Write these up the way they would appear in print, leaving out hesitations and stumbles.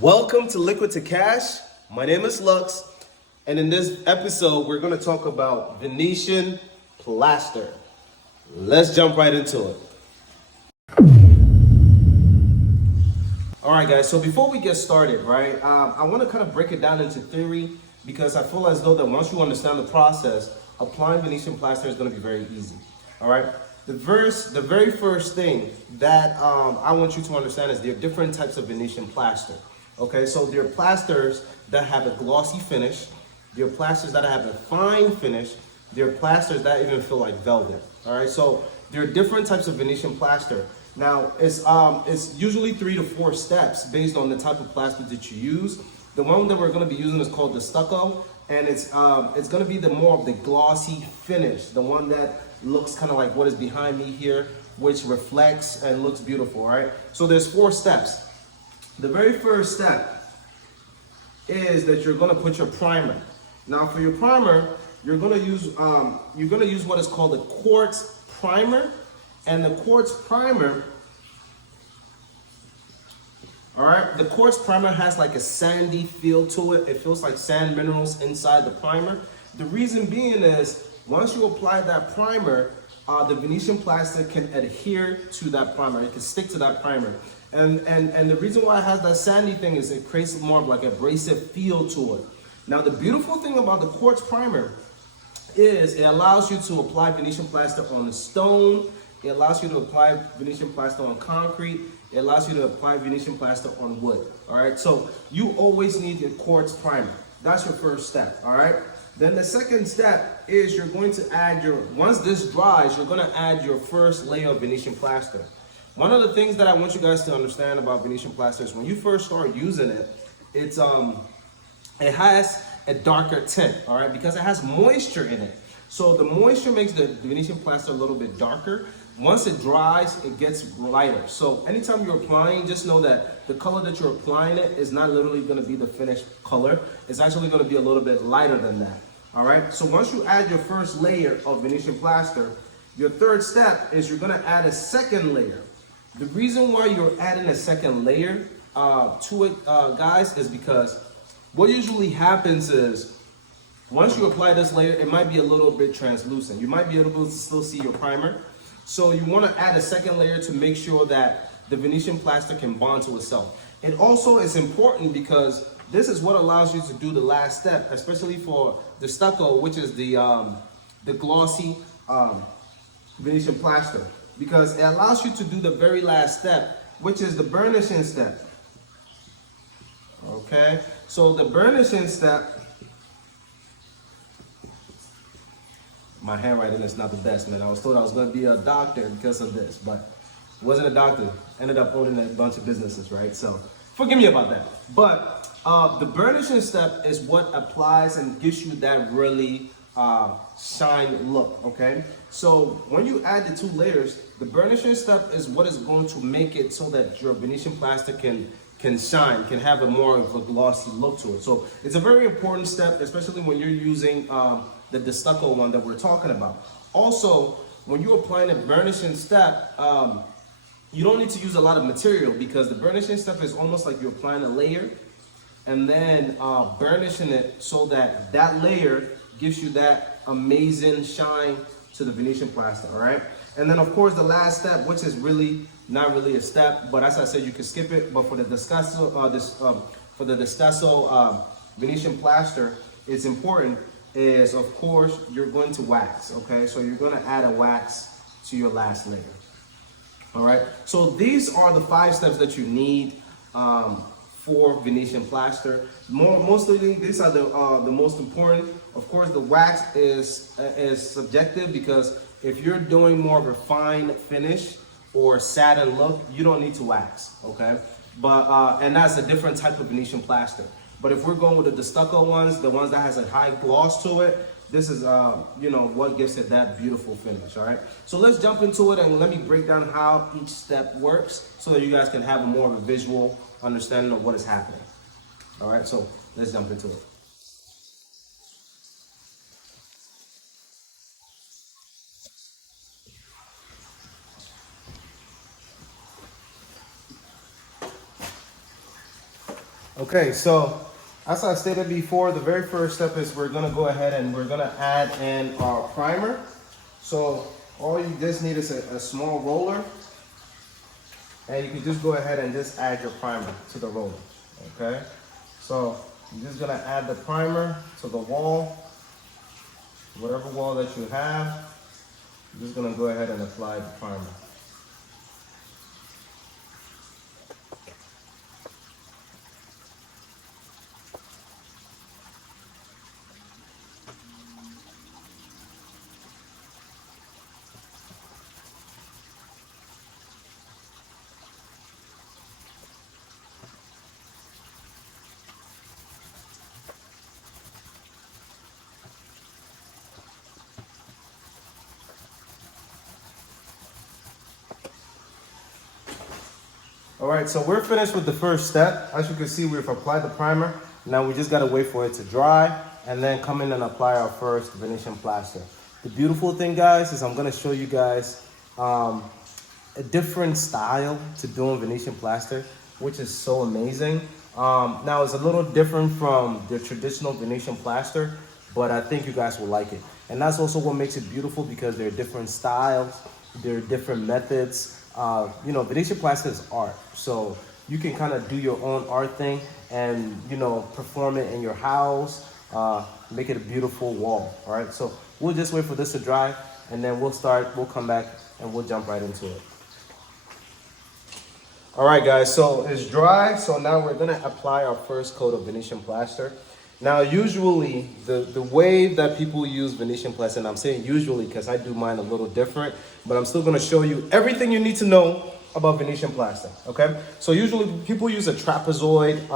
Welcome to Liquid to Cash. My name is Lux, and in this episode, we're going to talk about Venetian plaster. Let's jump right into it. All right, guys, so before we get started, right, I want to kind of break it down into theory because I feel as though that once you understand the process, applying Venetian plaster is going to be very easy. All right, the very first thing that I want you to understand is there are different types of Venetian plaster. Okay, so there are plasters that have a glossy finish, there are plasters that have a fine finish, there are plasters that even feel like velvet. All right, so there are different types of Venetian plaster. Now, it's usually 3 to 4 steps based on the type of plaster that you use. The one that we're going to be using is called the stucco, and it's going to be the more of the glossy finish, the one that looks kind of like what is behind me here, which reflects and looks beautiful. All right, so there's 4 steps. The very first step is that you're going to put your primer. Now, for your primer, you're going to use what is called the quartz primer. And the quartz primer, all right, the quartz primer has like a sandy feel to it. It feels like sand minerals inside the primer. The reason being is once you apply that primer, the Venetian plaster can adhere to that primer. It can stick to that primer. And the reason why it has that sandy thing is it creates more of like an abrasive feel to it. Now, the beautiful thing about the quartz primer is it allows you to apply Venetian plaster on the stone. It allows you to apply Venetian plaster on concrete. It allows you to apply Venetian plaster on wood. All right, so you always need your quartz primer. That's your first step. All right. Then the second step is you're going to add once this dries, you're going to add your first layer of Venetian plaster. One of the things that I want you guys to understand about Venetian plaster is when you first start using it, it has a darker tint, all right, because it has moisture in it. So the moisture makes the Venetian plaster a little bit darker. Once it dries, it gets lighter. So anytime you're applying, just know that the color that you're applying it is not literally going to be the finished color. It's actually going to be a little bit lighter than that. All right. So once you add your first layer of Venetian plaster, your third step is you're going to add a second layer. The reason why you're adding a second layer to it, guys, is because what usually happens is once you apply this layer, it might be a little bit translucent. You might be able to still see your primer. So you want to add a second layer to make sure that the Venetian plaster can bond to itself. It also is important because this is what allows you to do the last step, especially for the stucco, which is the glossy Venetian plaster, because it allows you to do the very last step, which is the burnishing step. Okay, so the burnishing step, my handwriting is not the best, man. I was told I was going to be a doctor because of this, but wasn't a doctor. Ended up owning a bunch of businesses, right? So forgive me about that. But the burnishing step is what applies and gives you that really shine look, okay? So when you add the 2 layers, the burnishing step is what is going to make it so that your Venetian plaster can shine, can have a more of a glossy look to it. So it's a very important step, especially when you're using the stucco one that we're talking about. Also, when you're applying a burnishing step, you don't need to use a lot of material because the burnishing step is almost like you're applying a layer and then burnishing it so that that layer gives you that amazing shine to the Venetian plaster, all right? And then, of course, the last step, which is really not really a step, but as I said, you can skip it. But for the Descasso, Venetian plaster, it's important is, of course, you're going to wax, okay? So you're going to add a wax to your last layer, all right? So these are the 5 steps that you need for Venetian plaster. Mostly, these are the most important. Of course, the wax is subjective because if you're doing more of a fine finish or satin look, you don't need to wax, okay? But and that's a different type of Venetian plaster. But if we're going with the stucco ones, the ones that has a high gloss to it, this is what gives it that beautiful finish. All right. So let's jump into it and let me break down how each step works so that you guys can have a more of a visual understanding of what is happening. All right. So let's jump into it. Okay, so as I stated before, the very first step is we're gonna go ahead and we're gonna add in our primer. So all you just need is a small roller, and you can just go ahead and just add your primer to the roller, okay? So you're just gonna add the primer to the wall, whatever wall that you have. You're just gonna go ahead and apply the primer. All right, so we're finished with the first step. As you can see, we've applied the primer. Now we just gotta wait for it to dry and then come in and apply our first Venetian plaster. The beautiful thing, guys, is I'm gonna show you guys a different style to doing Venetian plaster, which is so amazing. Now it's a little different from the traditional Venetian plaster, but I think you guys will like it. And that's also what makes it beautiful, because there are different styles, there are different methods. You know, Venetian plaster is art, so you can kind of do your own art thing and, you know, perform it in your house, make it a beautiful wall. All right, so we'll just wait for this to dry, and then we'll come back and we'll jump right into it. All right, guys, so it's dry. So now we're gonna apply our first coat of Venetian plaster. Now, usually the way that people use Venetian plaster, and I'm saying usually because I do mine a little different, but I'm still gonna show you everything you need to know about Venetian plaster, okay? So usually people use a trapezoid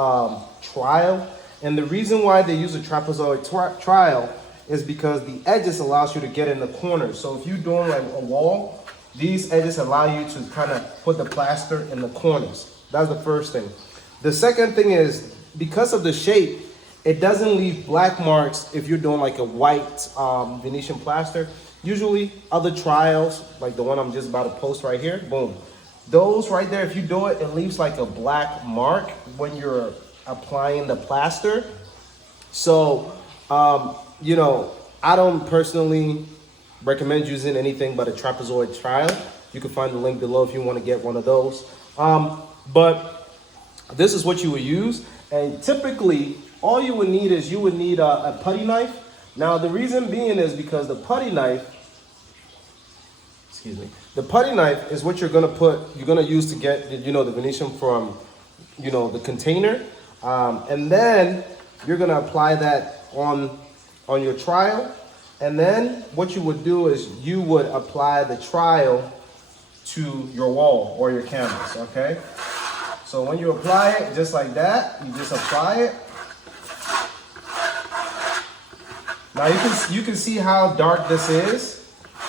trowel, and the reason why they use a trapezoid trowel is because the edges allows you to get in the corners. So if you're doing like a wall, these edges allow you to kind of put the plaster in the corners. That's the first thing. The second thing is, because of the shape, it doesn't leave black marks if you're doing like a white Venetian plaster. Usually other trials, like the one I'm just about to post right here, boom. Those right there, if you do it, it leaves like a black mark when you're applying the plaster. So, you know, I don't personally recommend using anything but a trapezoid trowel. You can find the link below if you want to get one of those. But this is what you would use. And typically, all you would need is a putty knife. Now, the reason being is because the putty knife, the putty knife is what you're gonna use to get, you know, the Venetian from, you know, the container. And then you're gonna apply that on your trowel. And then what you would do is you would apply the trowel to your wall or your canvas, okay? So when you apply it, just like that, you just apply it. Now you can see how dark this is.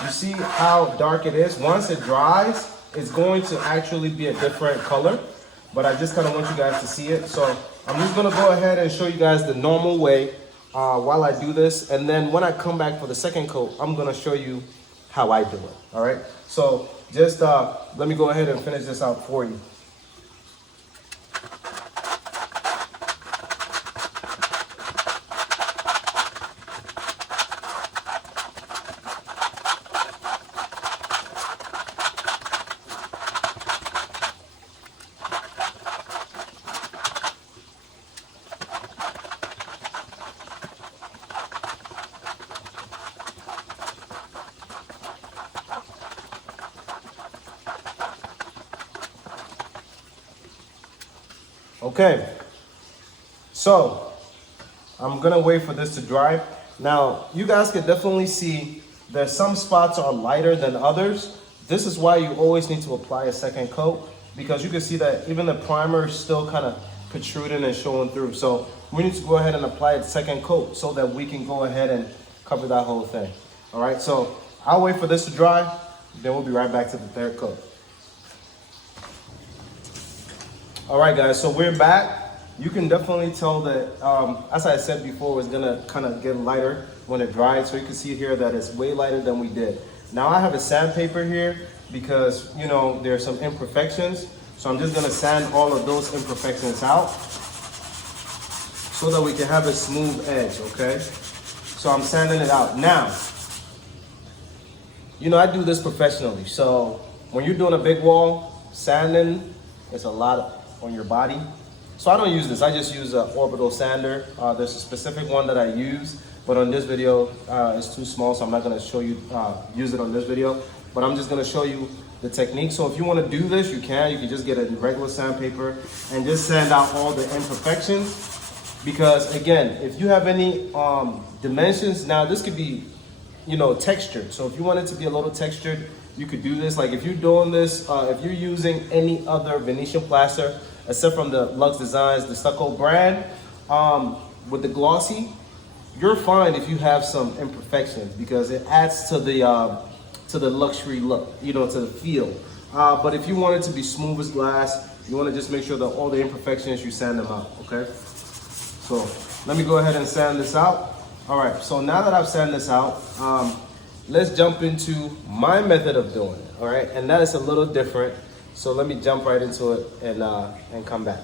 You see how dark it is. Once it dries, it's going to actually be a different color, but I just kind of want you guys to see it. So I'm just gonna go ahead and show you guys the normal way while I do this. And then when I come back for the second coat, I'm gonna show you how I do it, all right? So just let me go ahead and finish this out for you. Okay, so I'm gonna wait for this to dry. Now, you guys can definitely see that some spots are lighter than others. This is why you always need to apply a second coat, because you can see that even the primer is still kind of protruding and showing through. So we need to go ahead and apply a second coat so that we can go ahead and cover that whole thing. All right, so I'll wait for this to dry, then we'll be right back to the third coat. All right, guys, so we're back. You can definitely tell that, as I said before, it's gonna kind of get lighter when it dries. So you can see here that it's way lighter than we did. Now I have a sandpaper here because, you know, there are some imperfections. So I'm just gonna sand all of those imperfections out. so that we can have a smooth edge, okay? So I'm sanding it out. Now, you know, I do this professionally. So when you're doing a big wall, sanding is a lot on your body. So I don't use this. I just use an orbital sander. There's a specific one that I use, but on this video, it's too small, so I'm not gonna show you, use it on this video, but I'm just gonna show you the technique. So if you wanna do this, you can just get a regular sandpaper and just sand out all the imperfections. Because again, if you have any dimensions, now this could be, you know, textured. So if you want it to be a little textured, you could do this. Like if you're doing this, if you're using any other Venetian plaster, except from the Lux Designs, the stucco brand, with the glossy, you're fine if you have some imperfections because it adds to the luxury look, you know, to the feel. But if you want it to be smooth as glass, you want to just make sure that all the imperfections, you sand them out, okay? So let me go ahead and sand this out. All right, so now that I've sanded this out, let's jump into my method of doing it, all right? And that is a little different. So let me jump right into it and come back.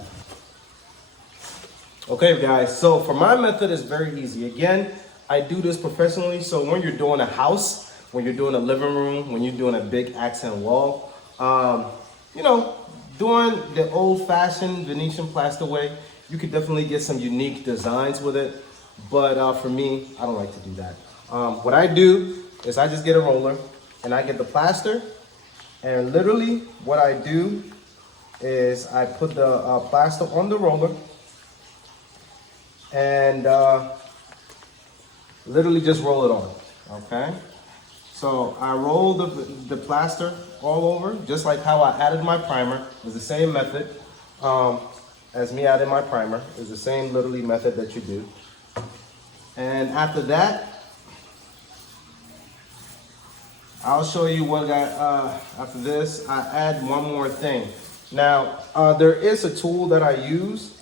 Okay, guys, so for my method, it's very easy. Again, I do this professionally. So when you're doing a house, when you're doing a living room, when you're doing a big accent wall, you know, doing the old-fashioned Venetian plaster way, you could definitely get some unique designs with it. But for me, I don't like to do that. What I do is I just get a roller and I get the plaster, and literally what I do is I put the plaster on the roller and literally just roll it on, okay? So I roll the plaster all over, just like how I added my primer. It's the same method as me adding my primer. It's the same literally method that you do. And after that, I'll show you what after this, I add one more thing. Now, there is a tool that I use,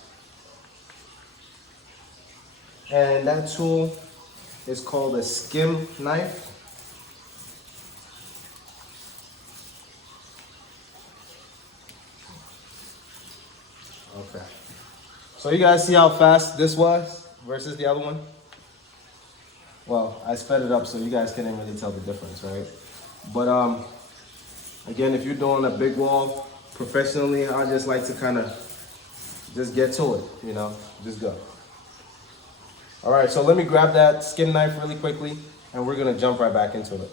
and that tool is called a skim knife. Okay. So you guys see how fast this was versus the other one? Well, I sped it up so you guys couldn't really tell the difference, right? But again, if you're doing a big wall professionally, I just like to kind of just get to it, you know, just go. All right, so let me grab that skim knife really quickly and we're gonna jump right back into it.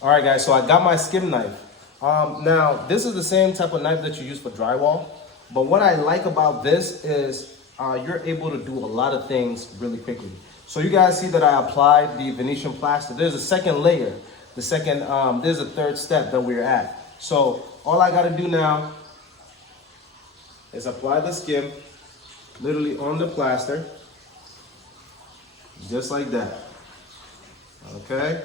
All right, guys, so I got my skim knife. Now, this is the same type of knife that you use for drywall, but what I like about this is you're able to do a lot of things really quickly. So you guys see that I applied the Venetian plaster. There's a second layer. There's a third step that we're at. So all I gotta do now is apply the skim literally on the plaster, just like that, okay?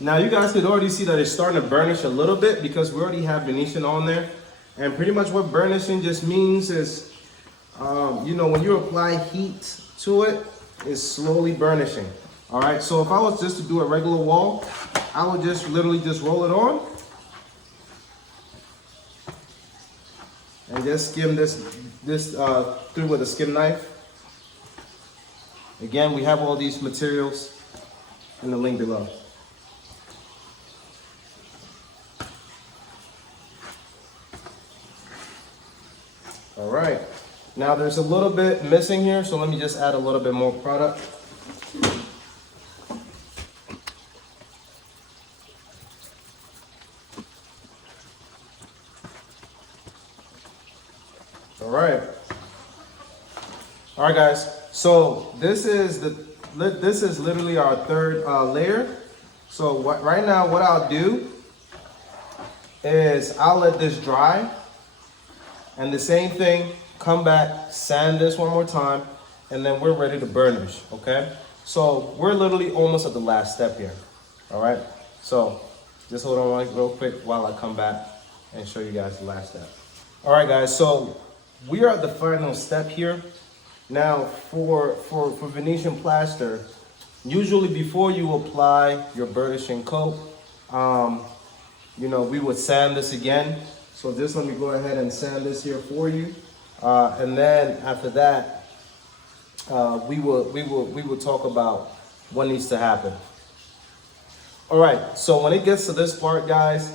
Now you guys could already see that it's starting to burnish a little bit because we already have Venetian on there. And pretty much what burnishing just means is, you know, when you apply heat to it, it's slowly burnishing. All right, so if I was just to do a regular wall, I would just literally just roll it on and just skim this through with a skim knife. Again, we have all these materials in the link below. All right, now there's a little bit missing here, so let me just add a little bit more product. All right, guys. So this is literally our third layer. So right now, what I'll do is I'll let this dry. And the same thing, come back, sand this one more time, and then we're ready to burnish, okay? So we're literally almost at the last step here, all right? So just hold on real quick while I come back and show you guys the last step. All right, guys, so we are at the final step here. Now, for Venetian plaster, usually before you apply your burnishing coat, you know, we would sand this again. So just let me go ahead and sand this here for you. And then after that, we will talk about what needs to happen. All right, so when it gets to this part, guys,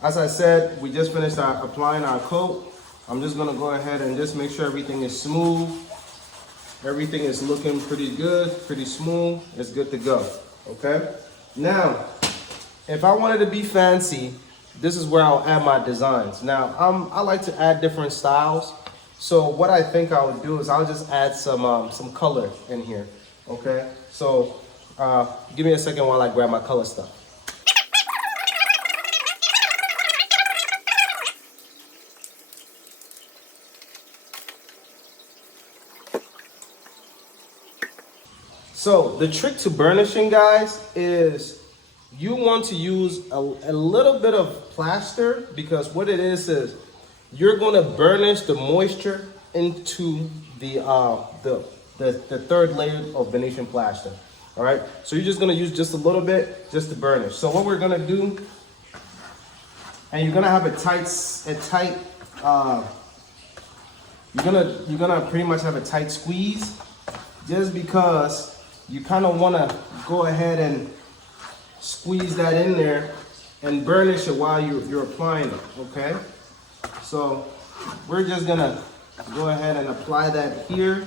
as I said, we just finished applying our coat. I'm just gonna go ahead and just make sure everything is smooth. Everything is looking pretty good, pretty smooth. It's good to go, okay? Now, if I wanted to be fancy, this is where I'll add my designs. Now, I like to add different styles. So what I think I would do is I'll just add some color in here, okay? So give me a second while I grab my color stuff. So the trick to burnishing, guys, is you want to use a little bit of plaster, because what it is you're going to burnish the moisture into the third layer of Venetian plaster. All right, so you're just going to use just a little bit just to burnish. So what we're going to do, and you're going to have you're gonna pretty much have a tight squeeze, just because you kind of want to go ahead and squeeze that in there and burnish it while you're applying it, okay? So we're just gonna go ahead and apply that here.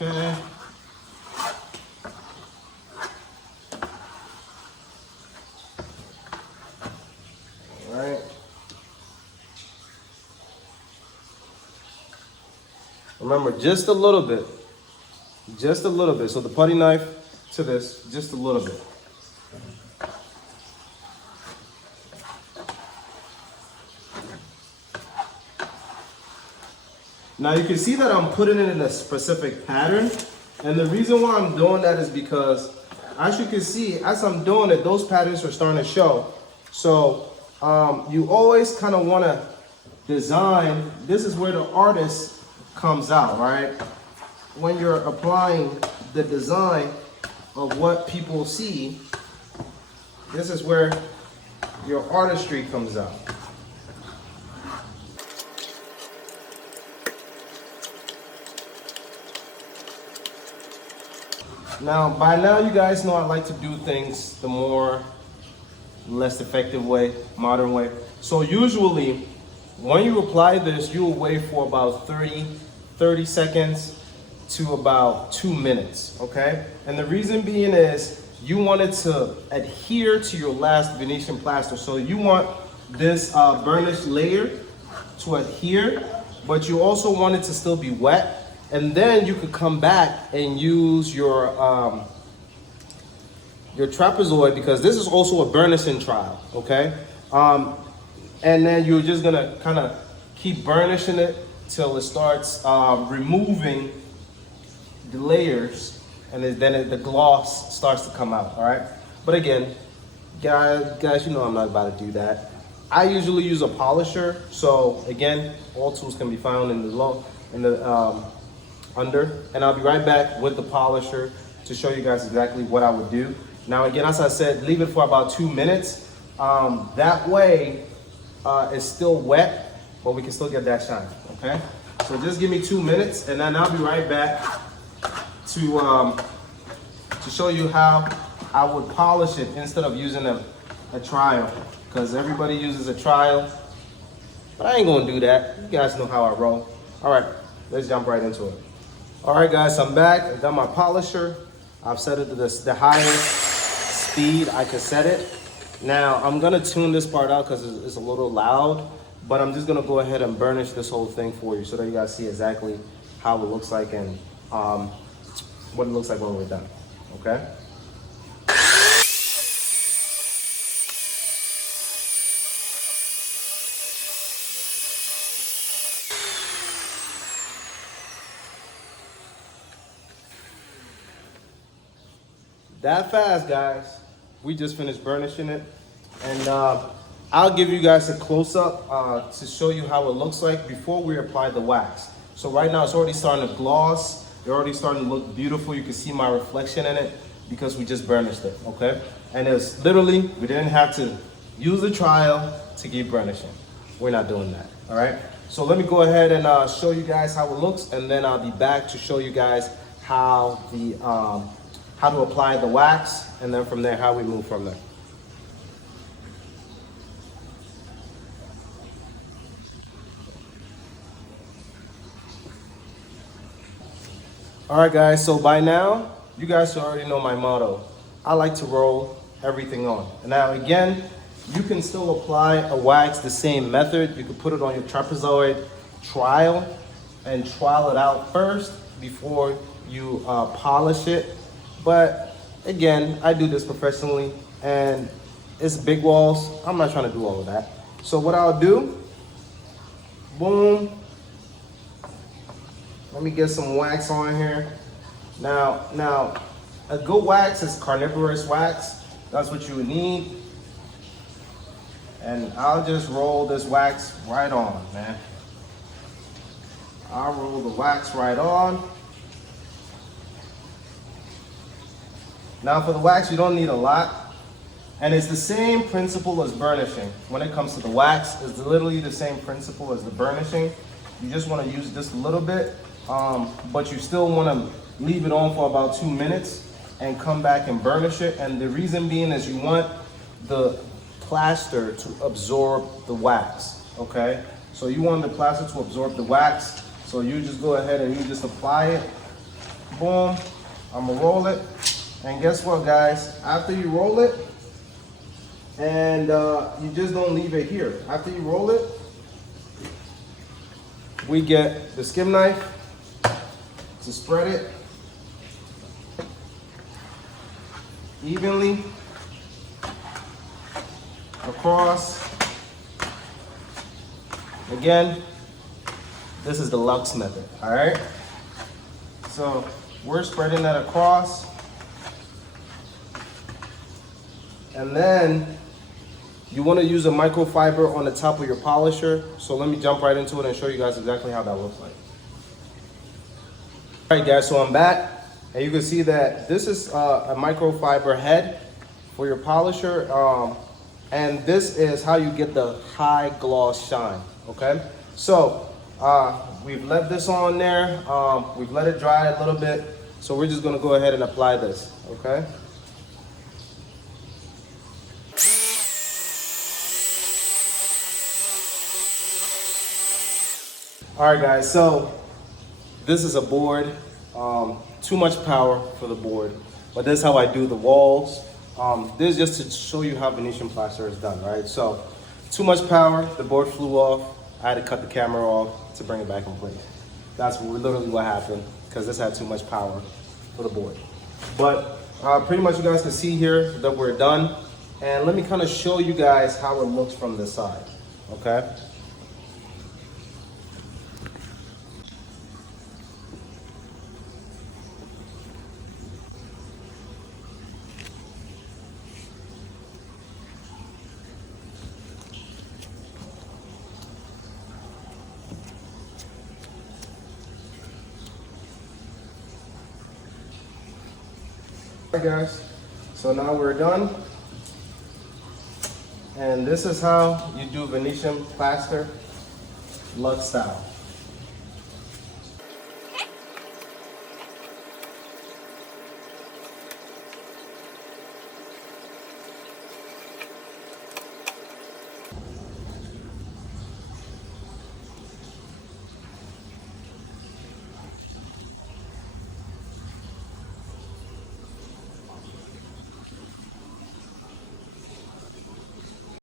Okay. All right. Remember, just a little bit. Just a little bit. So the putty knife to this, just a little bit. Now you can see that I'm putting it in a specific pattern. And the reason why I'm doing that is because, as you can see, as I'm doing it, those patterns are starting to show. So you always kind of want to design, this is where the artist comes out, right? When you're applying the design of what people see, this is where your artistry comes out. Now, by now you guys know I like to do things the less effective way, modern way. So usually, when you apply this, you will wait for about 30 seconds to about 2 minutes, okay? And the reason being is you want it to adhere to your last Venetian plaster. So you want this burnished layer to adhere, but you also want it to still be wet. And then you could come back and use your trapezoid, because this is also a burnishing trial, okay? And then you're just gonna kind of keep burnishing it till it starts removing the layers, and then the gloss starts to come out, all right? But again, guys, you know I'm not about to do that. I usually use a polisher. So again, all tools can be found in the under, and I'll be right back with the polisher to show you guys exactly what I would do. Now again, as I said, leave it for about 2 minutes. That way it's still wet, but we can still get that shine, okay? So just give me 2 minutes, and then I'll be right back to show you how I would polish it instead of using a trial, because everybody uses a trial, but I ain't gonna do that. You guys know how I roll. All right, let's jump right into it. All right, guys, I'm back. I got my polisher. I've set it to the highest speed I could set it. Now, I'm gonna tune this part out because it's a little loud, but I'm just gonna go ahead and burnish this whole thing for you so that you guys see exactly how it looks like and what it looks like when we're done, okay? That fast, guys. We just finished burnishing it. And I'll give you guys a close-up to show you how it looks like before we apply the wax. So right now it's already starting to gloss. It's already starting to look beautiful. You can see my reflection in it because we just burnished it, okay? And it's literally, we didn't have to use the trial to keep burnishing. We're not doing that, all right? So let me go ahead and show you guys how it looks, and then I'll be back to show you guys how to apply the wax, and then from there, how we move from there. All right, guys, so by now, you guys already know my motto. I like to roll everything on. And now again, you can still apply a wax the same method. You can put it on your trapezoid trial and trial it out first before you polish it. But again, I do this professionally and it's big walls. I'm not trying to do all of that. So what I'll do, boom. Let me get some wax on here. Now, a good wax is carnivorous wax. That's what you would need. And I'll just roll this wax right on, man. I'll roll the wax right on. Now for the wax, you don't need a lot. And it's the same principle as burnishing. When it comes to the wax, it's literally the same principle as the burnishing. You just want to use just a little bit, but you still want to leave it on for about 2 minutes and come back and burnish it. And the reason being is you want the plaster to absorb the wax, okay? So you want the plaster to absorb the wax. So you just go ahead and you just apply it. Boom, I'm gonna roll it. And guess what, guys? After you roll it, and you just don't leave it here. After you roll it, we get the skim knife to spread it evenly across. Again, this is the Lux method, all right? So we're spreading that across. And then you want to use a microfiber on the top of your polisher. So let me jump right into it and show you guys exactly how that looks like. All right, guys, so I'm back. And you can see that this is a microfiber head for your polisher. And this is how you get the high gloss shine, okay? So we've left this on there. We've let it dry a little bit. So we're just gonna go ahead and apply this, okay? All right, guys, so this is a board. Too much power for the board, but this is how I do the walls. This is just to show you how Venetian plaster is done, right? So too much power, the board flew off. I had to cut the camera off to bring it back in place. That's literally what happened, because this had too much power for the board. But pretty much you guys can see here that we're done. And let me kind of show you guys how it looks from this side, okay? Alright, guys, so now we're done, and this is how you do Venetian plaster Lux style.